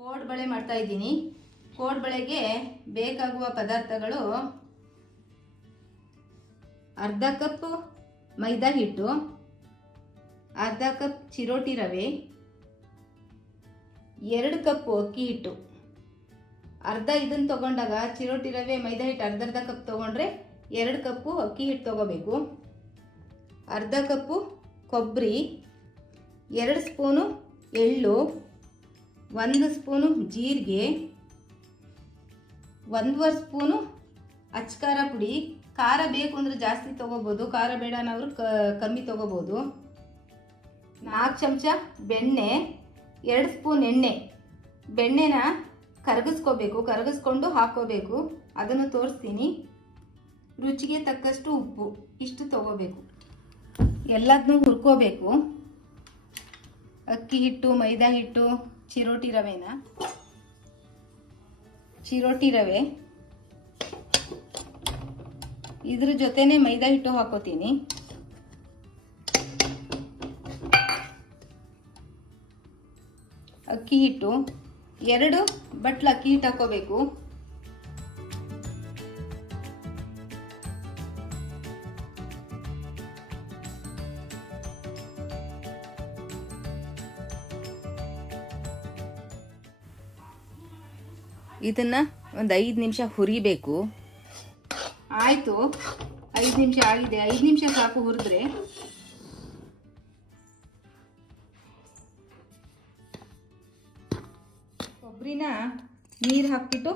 ಕೋಡ್ಬಳೆ ಮಾಡ್ತಾ ಇದ್ದೀನಿ. ಕೋಡ್ಬಳೆಗೆ ಬೇಕಾಗುವ ಪದಾರ್ಥಗಳು ಅರ್ಧ ಕಪ್ ಮೈದಾ ಹಿಟ್ಟು, ಅರ್ಧ ಕಪ್ ಚಿರೋಟಿ ರವೆ, ಎರಡು ಕಪ್ ಅಕ್ಕಿ ಹಿಟ್ಟು. ಅರ್ಧ ಇದನ್ನು ತಗೊಂಡಾಗ ಚಿರೋಟಿ ರವೆ, ಮೈದಾ ಹಿಟ್ಟು ಅರ್ಧ ಅರ್ಧ ಕಪ್ ತೊಗೊಂಡ್ರೆ ಎರಡು ಕಪ್ಪು ಅಕ್ಕಿ ಹಿಟ್ಟು ತೊಗೋಬೇಕು. ಅರ್ಧ ಕಪ್ಪು ಕೊಬ್ಬರಿ, ಎರಡು ಸ್ಪೂನು ಎಳ್ಳು ಒಂದು ಸ್ಪೂನು ಜೀರಿಗೆ, ಒಂದೂವರೆ ಸ್ಪೂನು ಅಚ್ಕಾರ ಪುಡಿ. ಖಾರ ಬೇಕು ಅಂದರೆ ಜಾಸ್ತಿ ತೊಗೋಬೋದು, ಖಾರ ಬೇಡ ಅನ್ನೋರು ಕಮ್ಮಿ ತೊಗೋಬೋದು. ನಾಲ್ಕು ಚಮಚ ಬೆಣ್ಣೆ, ಎರಡು ಸ್ಪೂನ್ ಎಣ್ಣೆ. ಬೆಣ್ಣೆನ ಕರಗಿಸ್ಕೋಬೇಕು, ಕರಗಿಸ್ಕೊಂಡು ಹಾಕೋಬೇಕು ಅದನ್ನು ತೋರಿಸ್ತೀನಿ. ರುಚಿಗೆ ತಕ್ಕಷ್ಟು ಉಪ್ಪು ಇಷ್ಟು ತಗೋಬೇಕು. ಎಲ್ಲದನ್ನೂ ಹುರ್ಕೋಬೇಕು. ಅಕ್ಕಿ ಹಿಟ್ಟು, ಮೈದಾ ಹಿಟ್ಟು, ಚಿರೋಟಿ ರವೆನ? ಚಿರೋಟಿ ರವೆ. ಇದ್ರ ಜೊತೆನೆ ಮೈದಾ ಹಿಟ್ಟು ಹಾಕೋತೀನಿ. ಅಕ್ಕಿ ಹಿಟ್ಟು. ಎರಡು ಬಟ್ಲು ಅಕ್ಕಿ ಹಿಟ್ಟು ಹಾಕೋಬೇಕು. ಇದನ್ನ ಒಂದು ಐದು ನಿಮಿಷ ಹುರಿಬೇಕು. ಆಯಿತು. ಐದು ನಿಮಿಷ ಆಗಿದೆ. ಐದು ನಿಮಿಷ ಸಾಕು ಹುರಿದ್ರೆ. ಕೊಬ್ಬರಿನ ನೀರು ಹಾಕ್ಬಿಟ್ಟು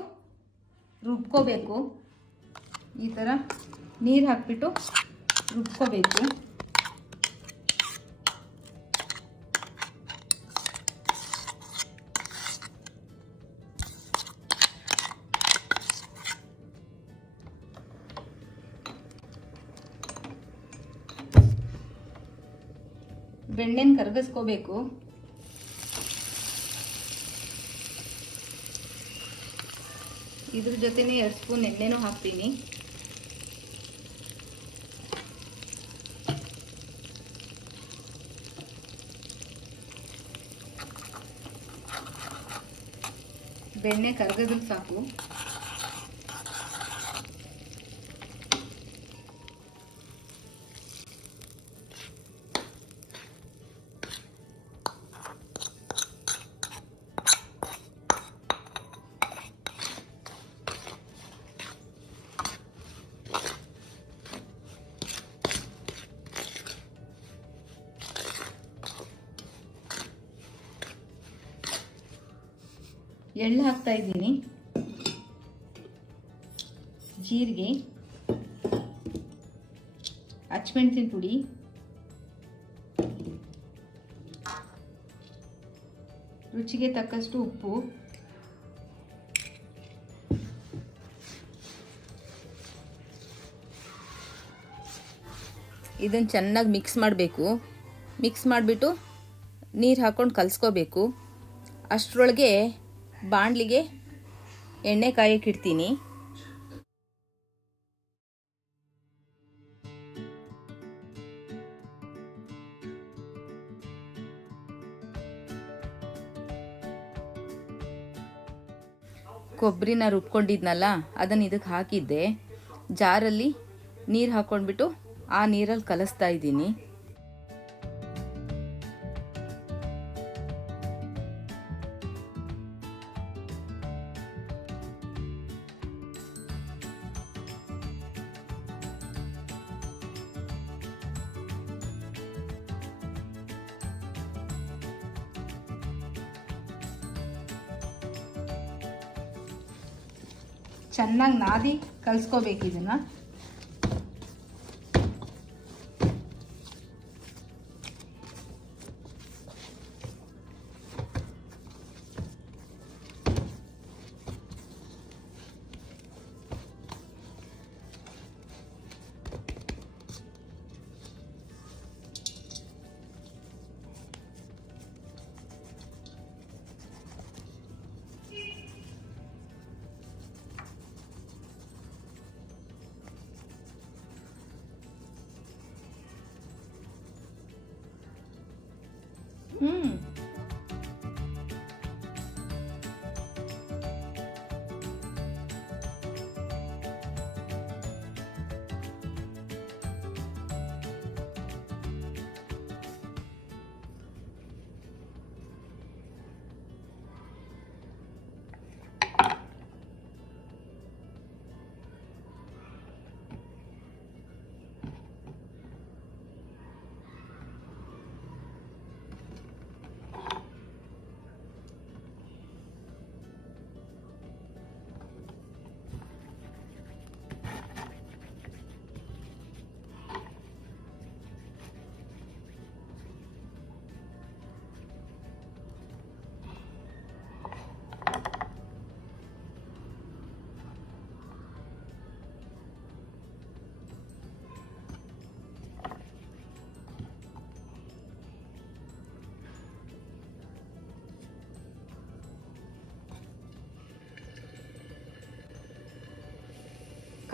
ರುಬ್ಕೋಬೇಕು. ಈ ಥರ ನೀರು ಹಾಕ್ಬಿಟ್ಟು ರುಬ್ಕೋಬೇಕು. ಬೆಣ್ಣೆನ ಕರಗಿಸ್ಕೋಬೇಕು. ಇದ್ರ ಜೊತೆನೇ ಎರಡು ಸ್ಪೂನ್ ಎಣ್ಣೆನೂ ಹಾಕ್ತೀನಿ. ಬೆಣ್ಣೆ ಕರಗದ್ರೆ ಸಾಕು. ಎಳ್ಳು ಹಾಕ್ತಾ ಇದ್ದೀನಿ. ಜೀರಿಗೆ, ಹಚ್ಮೆಣ್ಸಿನ ಪುಡಿ, ರುಚಿಗೆ ತಕ್ಕಷ್ಟು ಉಪ್ಪು. ಇದನ್ನು ಚೆನ್ನಾಗಿ ಮಿಕ್ಸ್ ಮಾಡಬೇಕು. ಮಿಕ್ಸ್ ಮಾಡಿಬಿಟ್ಟು ನೀರು ಹಾಕ್ಕೊಂಡು ಕಲಿಸ್ಕೋಬೇಕು. ಅಷ್ಟರೊಳಗೆ ಬಾಣಲಿಗೆ ಎಣ್ಣೆ ಕಾಯಕ್ಕಿಡ್ತೀನಿ. ಕೊಬ್ಬರಿನ ರುಬ್ಕೊಂಡಿದ್ನಲ್ಲ, ಅದನ್ನು ಇದಕ್ಕೆ ಹಾಕಿದ್ದೆ. ಜಾರಲ್ಲಿ ನೀರು ಹಾಕ್ಕೊಂಡ್ಬಿಟ್ಟು ಆ ನೀರಲ್ಲಿ ಕಲಿಸ್ತಾ ಇದ್ದೀನಿ. ಚೆನ್ನಾಗಿ ನಾದಿ ಕಲಿಸ್ಕೋಬೇಕು ಇದನ್ನ.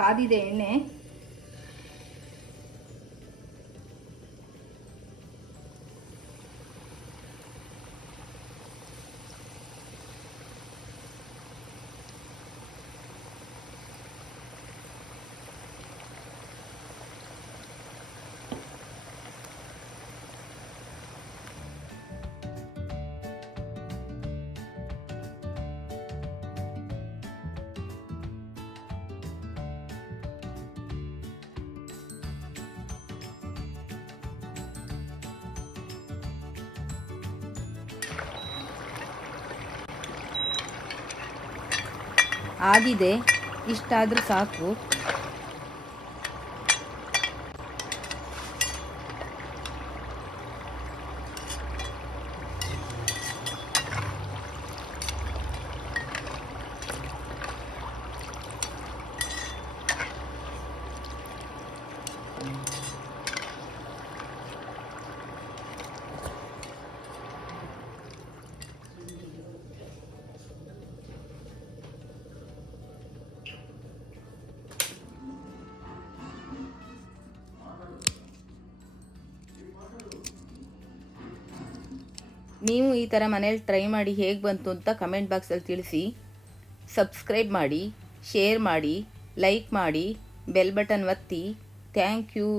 ಕಾದಿದೆ ಎಣ್ಣೆ. ಆಗಿದೆ. ಇಷ್ಟಾದರೂ ಸಾಕು. ನೀವು ಈ ಥರ ಮನೇಲಿ ಟ್ರೈ ಮಾಡಿ ಹೇಗೆ ಬಂತು ಅಂತ ಕಮೆಂಟ್ ಬಾಕ್ಸಲ್ಲಿ ತಿಳಿಸಿ. ಸಬ್ಸ್ಕ್ರೈಬ್ ಮಾಡಿ ಶೇರ್ ಮಾಡಿ ಲೈಕ್ ಮಾಡಿ ಬೆಲ್ ಬಟನ್ ಒತ್ತಿ. Thank you